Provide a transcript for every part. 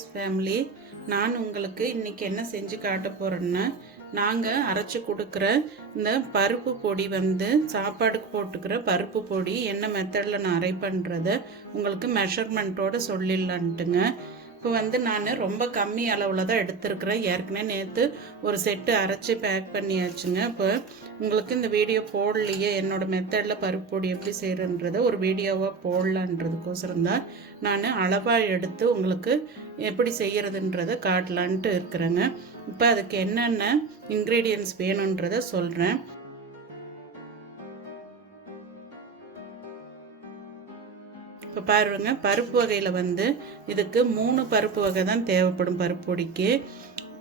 Case family. நான் உங்களுக்கு இன்றைக்கி என்ன செஞ்சு காட்ட போகிறேன்னா, நாங்கள் அரைச்சி கொடுக்குற இந்த பருப்பு பொடி சாப்பாடுக்கு போட்டுக்கிற பருப்பு பொடி என்ன மெத்தடில் நான் அரை பண்ணுறத உங்களுக்கு மெஷர்மெண்ட்டோடு சொல்லிடலான்ட்டுங்க. இப்போ நான் ரொம்ப கம்மி அளவில் தான் எடுத்துருக்குறேன். ஏற்கனவே நேற்று ஒரு செட்டு அரைச்சி பேக் பண்ணியாச்சுங்க. இப்போ உங்களுக்கு இந்த வீடியோ போடலையே, என்னோடய மெத்தடில் பருப்பு பொடி எப்படி செய்கிறன்றதை ஒரு வீடியோவாக போடலான்றதுக்கோசரம் தான் நான் அளவாக எடுத்து உங்களுக்கு எப்படி செய்கிறதுன்றதை காட்டலான்ட்டு இருக்கிறேங்க. இப்போ அதுக்கு என்னென்ன இன்க்ரீடியன்ட்ஸ் வேணுன்றதை சொல்கிறேன். இப்போ பாருங்க, பருப்பு வகையில் இதுக்கு 3 பருப்பு வகை தான் தேவைப்படும். பருப்பு பொடிக்கு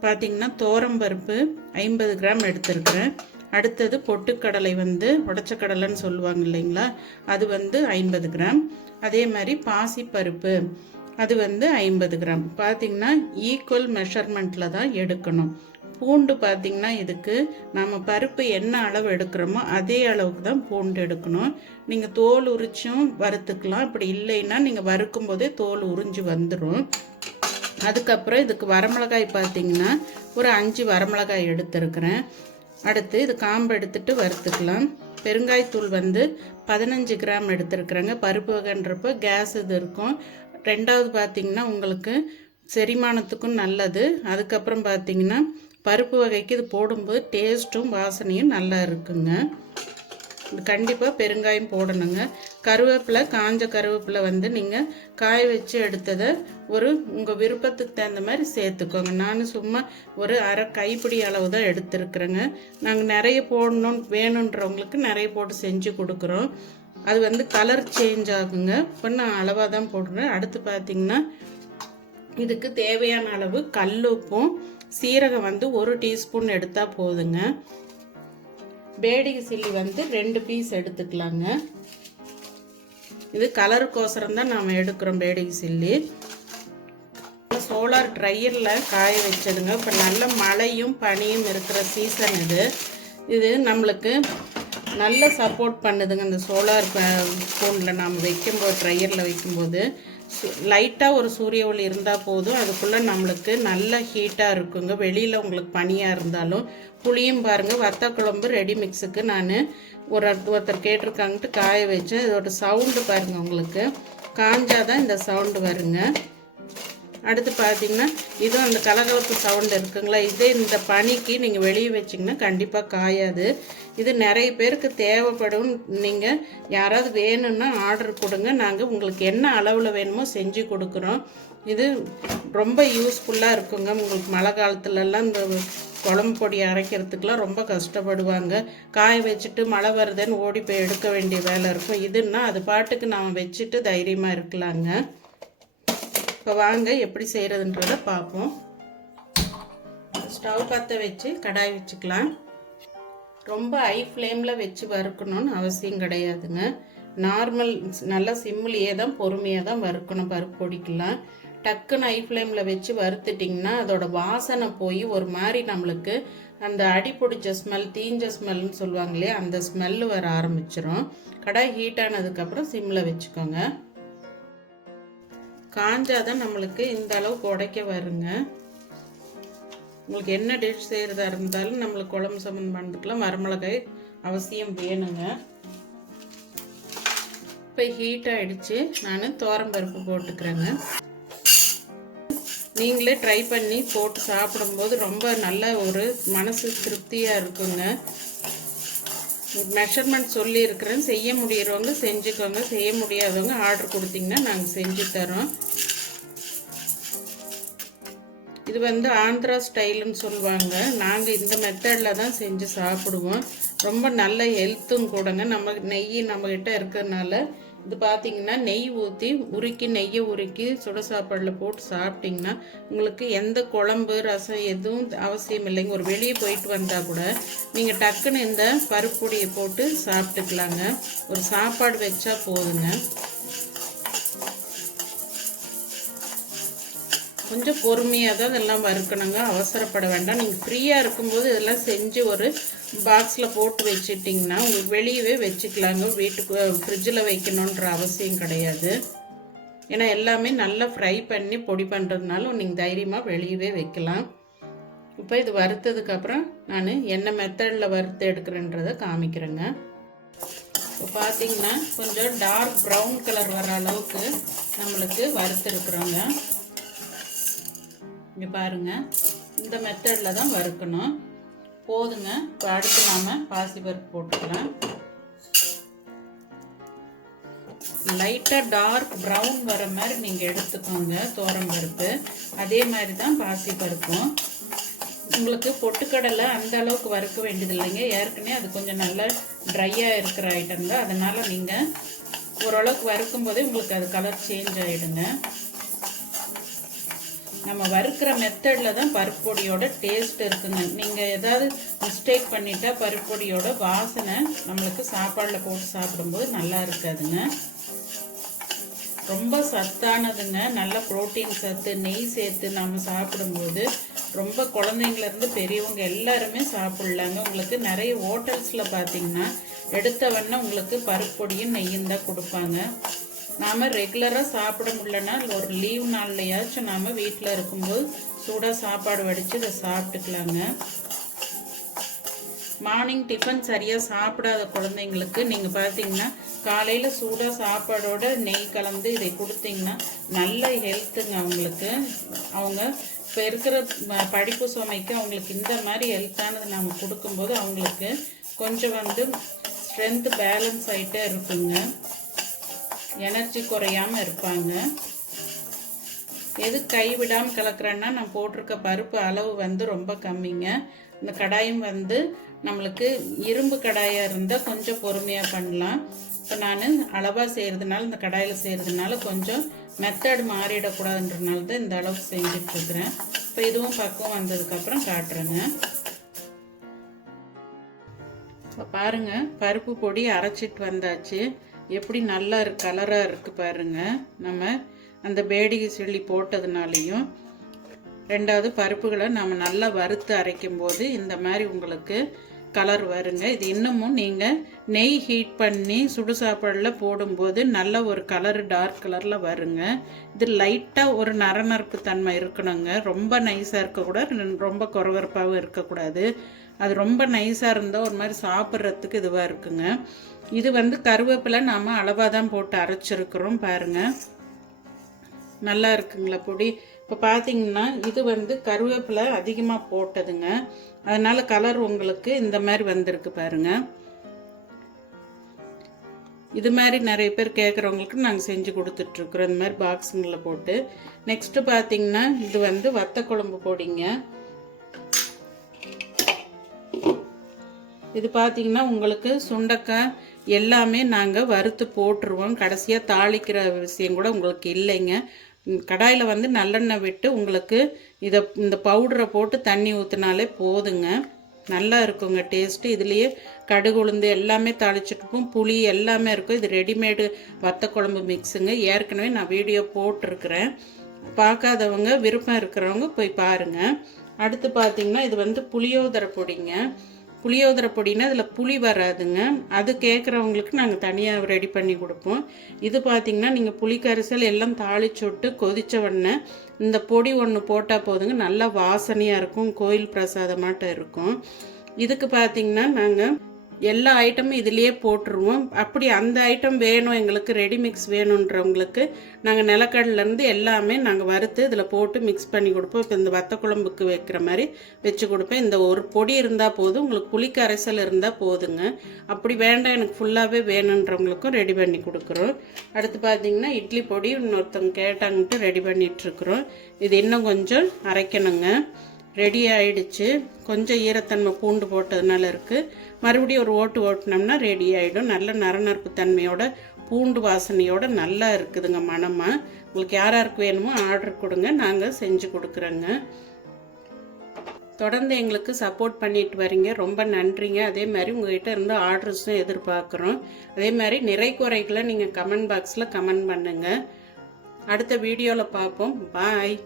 பார்த்திங்கன்னா தோரம்பருப்பு 50 கிராம் எடுத்துருக்கிறேன். அடுத்தது பொட்டுக்கடலை உடச்ச கடலைன்னு சொல்லுவாங்க இல்லைங்களா, அது 50 கிராம். அதே மாதிரி பாசிப்பருப்பு அது 50 கிராம். பார்த்திங்கன்னா ஈக்குவல் மெஷர்மெண்ட்டில் தான் எடுக்கணும். பூண்டு பார்த்திங்கன்னா இதுக்கு நம்ம பருப்பு என்ன அளவு எடுக்கிறோமோ அதே அளவுக்கு தான் பூண்டு எடுக்கணும். நீங்கள் தோல் உரிச்சும் வறுத்துக்கலாம், அப்படி இல்லைன்னா நீங்கள் வறுக்கும் போதே தோல் உறிஞ்சி வந்துடும். அதுக்கப்புறம் இதுக்கு வரமிளகாய் பார்த்திங்கன்னா ஒரு 5 வரமிளகாய் எடுத்துருக்கிறேன். அடுத்து இது காம்பு எடுத்துட்டு வறுத்துக்கலாம். பெருங்காயத்தூள் 15 கிராம் எடுத்துருக்குறேங்க. பருப்பு வகைன்றப்போ கேஸ் இது இருக்கும். ரெண்டாவது பார்த்திங்கன்னா உங்களுக்கு செரிமானத்துக்கும் நல்லது. அதுக்கப்புறம் பார்த்திங்கன்னா பருப்பு வகைக்கு இது போடும்போது டேஸ்ட்டும் வாசனையும் நல்லா இருக்குங்க. இது கண்டிப்பாக பெருங்காயம் போடணுங்க. கருவேப்பிலை, காஞ்ச கருவேப்பிலை நீங்கள் காய வச்சு எடுத்ததை உங்கள் விருப்பத்துக்கு தகுந்த மாதிரி சேர்த்துக்கோங்க. நான் சும்மா ஒரு அரை கைப்பிடி அளவு தான் எடுத்துருக்குறேங்க. நாங்கள் நிறைய போடணும் வேணுன்றவங்களுக்கு நிறைய போட்டு செஞ்சு கொடுக்குறோம். அது கலர் சேஞ்ச் ஆகுங்க. இப்போ நான் அளவாக தான் போடுறேன். அடுத்து பார்த்திங்கன்னா இதுக்கு தேவையான அளவு கல்லுப்பும் சீரகம் 1 டீஸ்பூன் எடுத்தால் போதுங்க. பேடிகை சில்லி 2 பீஸ் எடுத்துக்கலாங்க. இது கலருக்கோசரம் தான் நாம் எடுக்கிறோம் பேடிகை சில்லி. சோலார் ட்ரையரில் காய வச்சதுங்க. இப்போ நல்ல மழையும் பனியும் இருக்கிற சீசன் இது நம்மளுக்கு நல்ல சப்போர்ட் பண்ணுதுங்க. இந்த சோலார் ஃபோனில் நாம் வைக்கும்போது, ட்ரையரில் வைக்கும்போது லைட்டாக ஒரு சூரிய ஒளி இருந்தால் போதும், அதுக்குள்ளே நம்மளுக்கு நல்ல ஹீட்டாக இருக்குங்க. வெளியில் உங்களுக்கு பனியாக இருந்தாலும். புளியும் பாருங்கள், வத்த குழம்பு ரெடி மிக்ஸுக்கு நான் ஒருத்தர் கேட்டிருக்காங்கட்டு காய வச்சேன். இதோட சவுண்டு பாருங்கள், உங்களுக்கு காஞ்சாதான் இந்த சவுண்டு வருங்க. அடுத்து பார்த்திங்கன்னா இதுவும் அந்த கலகலப்பு சவுண்டு இருக்குங்களா, இதே இந்த பனிக்கு நீங்கள் வெளியே வச்சிங்கன்னா கண்டிப்பாக காயாது. இது நிறைய பேருக்கு தேவைப்படும். நீங்கள் யாராவது வேணும்னா ஆர்டர் கொடுங்க, நாங்கள் உங்களுக்கு என்ன அளவில் வேணுமோ செஞ்சு கொடுக்குறோம். இது ரொம்ப யூஸ்ஃபுல்லாக இருக்குங்க. உங்களுக்கு மழை காலத்துலலாம் இந்த குழம்பு பொடி அரைக்கிறதுக்கெலாம் ரொம்ப கஷ்டப்படுவாங்க. காய வச்சுட்டு மழை வருதுன்னு ஓடி போய் எடுக்க வேண்டிய வேலை இருக்கும். இதுன்னா அது பாட்டுக்கு நாம் வச்சுட்டு தைரியமாக இருக்கலாங்க. இப்போ வாங்க எப்படி செய்கிறதுன்றதை பார்ப்போம். ஸ்டவ் பற்ற வச்சு கடாய் வச்சுக்கலாம். ரொம்ப ஹை ஃப்ளேமில் வச்சு வறுக்கணும்னு அவசியம் கிடையாதுங்க. நார்மல் நல்லா சிம்மிலேயே தான் பொறுமையாக தான் வறுக்கணும். பருப்பு பொடிக்கலாம் டக்குன்னு ஹை ஃப்ளேமில் வச்சு வறுத்துட்டிங்கன்னா அதோட வாசனை போய் ஒரு மாதிரி நம்மளுக்கு அந்த அடி பிடிச்ச ஸ்மெல், தீஞ்ச ஸ்மெல்னு சொல்லுவாங்க இல்லையா, அந்த ஸ்மெல்லு வர ஆரம்பிச்சிடும். கடாய் ஹீட் ஆனதுக்கப்புறம் சிம்மில் வச்சுக்கோங்க. காஞ்சாதான் நம்மளுக்கு இந்த அளவுக்கு உடைக்க வருங்க. உங்களுக்கு என்ன டிஷ் செய்கிறதா இருந்தாலும் நம்மளுக்கு குழம்பு சம்மந்தம் பண்ணுறதுக்கெலாம் வரமிளகாய் அவசியம் வேணுங்க. இப்போ ஹீட் ஆகிடுச்சு. நான் தோரம்பருப்பு போட்டுக்கிறேங்க. நீங்களே ட்ரை பண்ணி போட்டு சாப்பிடும்போது ரொம்ப நல்ல ஒரு மனசு திருப்தியாக இருக்குங்க. மெஷர்மெண்ட் சொல்லியிருக்கிறேன். செய்ய முடியறவங்க செஞ்சுக்கோங்க, செய்ய முடியாதவங்க ஆர்டர் கொடுத்தீங்கன்னா நாங்கள் செஞ்சு தரோம். இது ஆந்திரா ஸ்டைலுன்னு சொல்லுவாங்க. நாங்கள் இந்த மெத்தடில் தான் செஞ்சு சாப்பிடுவோம். ரொம்ப நல்ல ஹெல்த்தும் கூடங்க. நெய் நம்மக்கிட்ட இருக்கிறதுனால இது பார்த்திங்கன்னா நெய் ஊற்றி நெய்யை உருக்கி சுட சாப்பாடில் போட்டு சாப்பிட்டிங்கன்னா உங்களுக்கு எந்த குழம்பு ரசம் எதுவும் அவசியம் இல்லைங்க. ஒரு வெளியே போயிட்டு வந்தால் கூட நீங்கள் டக்குன்னு இந்த பருப்புடியை போட்டு சாப்பிட்டுக்கலாங்க. ஒரு சாப்பாடு வச்சா போதுங்க. கொஞ்சம் பொறுமையாக தான் இதெல்லாம் வறுக்கணுங்க. அவசரப்பட வேண்டாம். நீங்கள் ஃப்ரீயாக இருக்கும்போது இதெல்லாம் செஞ்சு ஒரு பாக்ஸில் போட்டு வச்சுட்டிங்கன்னா உங்களுக்கு வெளியவே வச்சுக்கலாங்க. வீட்டுக்கு ஃப்ரிட்ஜில் வைக்கணுன்ற அவசியம் கிடையாது. ஏன்னா எல்லாமே நல்லா ஃப்ரை பண்ணி பொடி பண்ணுறதுனால நீங்கள் தைரியமாக வெளியவே வைக்கலாம். இப்போ இது வறுத்ததுக்கப்புறம் நான் என்ன மெத்தடில் வறுத்து எடுக்கிறேன்றதை காமிக்கிறேங்க. இப்போ பார்த்தீங்கன்னா கொஞ்சம் டார்க் ப்ரௌன் கலர் வர அளவுக்கு நம்மளுக்கு வறுத்துருக்குறோங்க. இங்கே பாருங்கள், இந்த மெத்தடில் தான் வறுக்கணும். போதுங்க. இப்போ அடுத்து நாம் பாசிப்பருப்பு போட்டுக்கலாம். லைட்டாக டார்க் ப்ரௌன் வர மாதிரி நீங்கள் எடுத்துக்கோங்க துவரம்பருப்பு. அதே மாதிரி தான் பாசிப்பருப்பும். உங்களுக்கு பொட்டுக்கடலை அந்த அளவுக்கு வறுக்க வேண்டியது இல்லைங்க, ஏற்கனவே அது கொஞ்சம் நல்லா ட்ரையாக இருக்கிற ஐட்டம் தான். அதனால் நீங்கள் ஓரளவுக்கு வறுக்கும் போதே உங்களுக்கு அது கலர் சேஞ்ச் ஆகிடுங்க. நம்ம வறுக்கிற மெத்தடில் தான் பருப்பு பொடியோட டேஸ்ட் இருக்குங்க. நீங்கள் ஏதாவது மிஸ்டேக் பண்ணிட்டா பருப்பு பொடியோட வாசனை நம்மளுக்கு சாப்பாடில் போட்டு சாப்பிடும்போது நல்லா இருக்காதுங்க. ரொம்ப சத்தானதுங்க, நல்ல ப்ரோட்டீன் சத்து, நெய் சேர்த்து நம்ம சாப்பிடும்போது ரொம்ப குழந்தைங்கலேருந்து பெரியவங்க எல்லாருமே சாப்பிட்லாங்க. உங்களுக்கு நிறைய ஹோட்டல்ஸில் பார்த்தீங்கன்னா எடுத்தவொடனே உங்களுக்கு பருப்பு பொடியும் நெய்யும் தான் கொடுப்பாங்க. நாம் ரெகுலராக சாப்பிட முடியலன்னா ஒரு லீவ் நாள்லையாச்சும் நாம் வீட்டில் இருக்கும்போது சூடாக சாப்பாடு வடித்து இதை சாப்பிட்டுக்கலாங்க. மார்னிங் டிஃபன் சரியாக சாப்பிடாத குழந்தைங்களுக்கு நீங்கள் பார்த்தீங்கன்னா காலையில் சூடாக சாப்பாடோட நெய் கலந்து இதை கொடுத்தீங்கன்னா நல்ல ஹெல்த்துங்க அவங்களுக்கு. அவங்க இப்போ இருக்கிற படிப்பு சுமைக்கு அவங்களுக்கு இந்த மாதிரி ஹெல்த்தானது நம்ம கொடுக்கும்போது அவங்களுக்கு கொஞ்சம் ஸ்ட்ரென்த் பேலன்ஸ் ஆகிட்டே இருக்குங்க, எனர்ஜி குறையாமல் இருப்பாங்க. எது கைவிடாமல் கலக்கிறேன்னா நான் போட்டிருக்க பருப்பு அளவு ரொம்ப கம்மிங்க. இந்த கடாயும் நம்மளுக்கு இரும்பு கடாயாக இருந்தால் கொஞ்சம் பொறுமையாக பண்ணலாம். இப்போ நான் அளவாக செய்கிறதுனால இந்த கடாயில் செய்கிறதுனால கொஞ்சம் மெத்தட் மாறிடக்கூடாதுன்றனால தான் இந்த அளவுக்கு செஞ்சிட்ருக்குறேன். இப்போ இதுவும் பக்குவம் வந்ததுக்கப்புறம் காட்டுறேங்க. இப்போ பாருங்கள், பருப்பு பொடி அரைச்சிட்டு வந்தாச்சு. எப்படி நல்லா கலராக இருக்குது பாருங்கள். நம்ம அந்த பேடிகை சில்லி போட்டதுனாலையும் ரெண்டாவது பருப்புகளை நம்ம நல்லா வறுத்து அரைக்கும் போது இந்த மாதிரி உங்களுக்கு கலர் வருங்க. இது இன்னமும் நீங்கள் நெய் ஹீட் பண்ணி சுடு சாப்பாடில் போடும்போது நல்ல ஒரு கலரு டார்க் கலரில் வருங்க. இது லைட்டாக ஒரு நரநறுப்பு தன்மை இருக்கணுங்க. ரொம்ப நைஸாக இருக்கக்கூடாது, ரொம்ப கொரகொரப்பாகவும் இருக்கக்கூடாது. அது ரொம்ப நைஸாக இருந்தால் ஒரு மாதிரி சாப்பிட்றதுக்கு இதுவாக இருக்குங்க. இது கருவேப்பிலை நாம் அளவாக தான் போட்டு அரைச்சிருக்கிறோம் பாருங்கள். நல்லா இருக்குங்களா பொடி? இப்போ பார்த்தீங்கன்னா இது கருவேப்பிலை அதிகமாக போட்டதுங்க, அதனால் கலர் உங்களுக்கு இந்த மாதிரி வந்திருக்கு பாருங்கள். இது மாதிரி நிறைய பேர் கேட்குறவங்களுக்கு நாங்கள் செஞ்சு கொடுத்துட்ருக்குறோம் இந்த மாதிரி பாக்ஸுங்களில் போட்டு. நெக்ஸ்ட்டு பார்த்தீங்கன்னா இது வத்த குழம்பு பொடிங்க. இது பார்த்தீங்கன்னா உங்களுக்கு சுண்டைக்காய் எல்லாமே நாங்கள் வறுத்து போட்டுருவோம். கடைசியாக தாளிக்கிற விஷயம் கூட உங்களுக்கு இல்லைங்க. கடாயில் நல்லெண்ணெய் விட்டு உங்களுக்கு இந்த பவுடரை போட்டு தண்ணி ஊற்றினாலே போதுங்க, நல்லா இருக்குங்க டேஸ்ட்டு. இதுலேயே கடுகு உளுந்து எல்லாமே தாளிச்சுட்டுப்போம், புளி எல்லாமே இருக்கும். இது ரெடிமேடு வத்த குழம்பு மிக்ஸுங்க. ஏற்கனவே நான் வீடியோ போட்டிருக்கிறேன், பார்க்காதவங்க விருப்பம் இருக்கிறவங்க போய் பாருங்கள். அடுத்து பார்த்திங்கன்னா இது புளியோதரை பொடிங்க. புளியோதரை பொடினா இதில் புளி வராதுங்க, அது கேட்குறவங்களுக்கு நாங்கள் தனியாக ரெடி பண்ணி கொடுப்போம். இது பார்த்திங்கன்னா நீங்கள் புளிக்கரிசல் எல்லாம் தாளிச்சு விட்டு கொதித்த உடனே இந்த பொடி ஒன்று போட்டால் போதுங்க, நல்லா வாசனையாக இருக்கும், கோயில் பிரசாதமாட்டம் இருக்கும். இதுக்கு பார்த்திங்கன்னா நாங்கள் எல்லா ஐட்டமும் இதுலேயே போட்டுருவோம். அப்படி அந்த ஐட்டம் வேணும் எங்களுக்கு ரெடி மிக்ஸ் வேணுன்றவங்களுக்கு நாங்கள் நிலக்கடலேருந்து எல்லாமே நாங்கள் வறுத்து இதில் போட்டு மிக்ஸ் பண்ணி கொடுப்போம். இப்போ இந்த வத்த குழம்புக்கு வைக்கிற மாதிரி வச்சு கொடுப்பேன். இந்த ஒரு பொடி இருந்தால் போதும், உங்களுக்கு புளிக்க அரைசல் இருந்தால் போதுங்க. அப்படி வேண்டாம் எனக்கு ஃபுல்லாகவே வேணுன்றவங்களுக்கும் ரெடி பண்ணி கொடுக்குறோம். அடுத்து பார்த்திங்கன்னா இட்லி பொடி இன்னொருத்தவங்க கேட்டாங்கன்ட்டு ரெடி பண்ணிகிட்ருக்குறோம். இது இன்னும் கொஞ்சம் அரைக்கணுங்க. ரெடி ஆகிடுச்சு, கொஞ்சம் ஈரத்தன்மை பூண்டு போட்டதுனால இருக்குது. மறுபடியும் ஒரு ஓட்டினோம்னா ரெடி ஆகிடும். நல்ல நரநறுப்பு தன்மையோட பூண்டு வாசனையோட நல்லா இருக்குதுங்க மனமாக. உங்களுக்கு யாராருக்கு வேணுமோ ஆர்டர் கொடுங்க, நாங்கள் செஞ்சு கொடுக்குறோங்க. தொடர்ந்து எங்களுக்கு சப்போர்ட் பண்ணிட்டு வரீங்க, ரொம்ப நன்றிங்க. அதே மாதிரி உங்கள்கிட்ட இருந்து ஆர்டர்ஸும் எதிர்பார்க்குறோம். அதே மாதிரி நிறை குறைகளை நீங்கள் கமெண்ட் பாக்ஸில் கமெண்ட் பண்ணுங்கள். அடுத்த வீடியோவில் பார்ப்போம். பாய்.